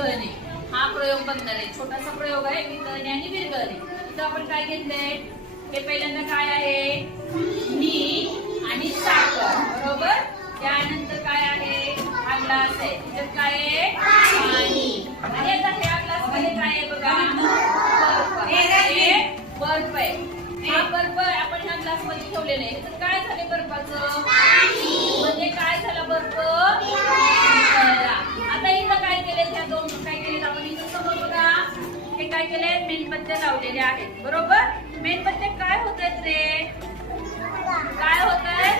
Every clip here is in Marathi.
विरघळणे हा प्रयोग बघणार आहे. छोटासा प्रयोग आहे विरघळणे आणि विरघळणे. इथं आपण काय घेतलंय हे पहिल्यांदा काय आहे मीठ आणि साखर बरोबर. त्यानंतर काय आहे हा ग्लास आहे त्याच्यात काय आहे पाणी आणि आता ह्या ग्लास मध्ये काय आहे बघा बर्फ आहे. हा बर्फ आपण ह्या ग्लास मध्ये ठेवलेला आहे. तर काय झाले बर्फाचं म्हणजे काय झालं बर्फ विरघळला. आता इथं काय केले ह्या दोन काय केले आपण इथं समोर बघा हे काय केले मेणबत्त्या लावलेल्या आहेत बरोबर. मेणबत्त्या काय होत आहेत रे काय होत आहे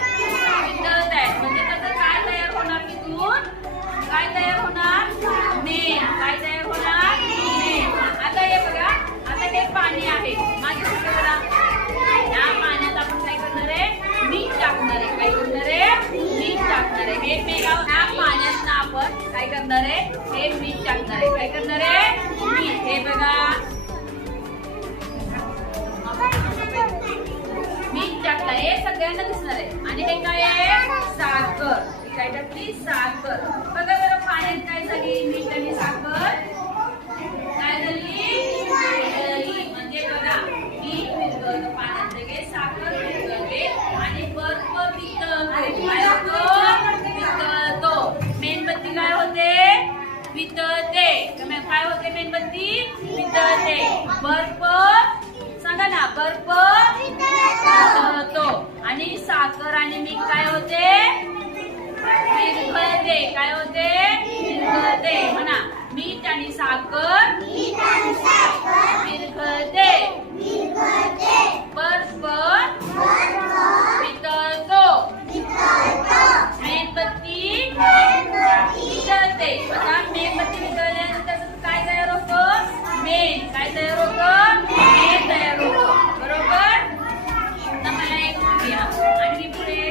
वितळत आहे म्हणजे त्याचं काय तयार होणार तिथून काय तयार होणार मेण काय तयार होणार मेण. आता हे बघा आता हे पाणी आहे माझ्या बघा या पाण्यात आपण काय करणार आहे मीठ टाकणार आहे. काय करणार आहे मीठ टाकणार आहे. हे मेघा ह्या पाण्यात ना आपण काय करणार आहे हे मीठ टाकणार आहे. काय करणार आहे मीठ हे बघा मीठ टाकलं हे सगळ्यांना दिसणार आहे. आणि हे काय आहे साखर काय टाकली साखर. बघा बरं पाण्यात काय झाली मीठ आणि साखर काय झाली म्हणजे बघा मीठ विरघळलं पाण्यात लगे साखर विरघळते आणि बर्फ वितळतो मेणबत्ती काय होते वितळते. काय होते मेणबत्ती वितळते. बर्फ सांगा ना बर्फ वितळतो आणि साखर आणि मीठ काय होते विरघळते. काय होते विरघळते म्हणा मीठ आणि साखर विरघळते. बर्फ वितळतो मेणबत्ती वितळते. आता मेणबत्ती वितळल्यानंतर काय तयार होतं मेण काय तयार होतं मेण तयार होतं बरोबर. आता मला एक घ्या आणि पुढे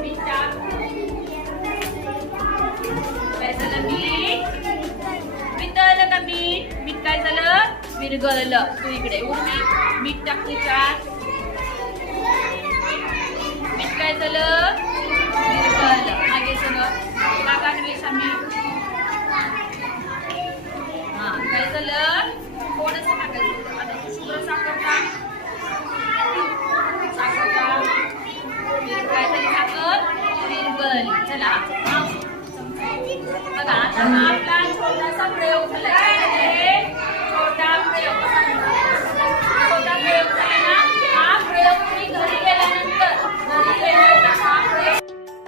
मीठ टाक. काय झालं मीठ वितळलं का मीठ मीठ काय झालं विरघळलं. तू इकडे मीठ टाकते का मीठ काय झालं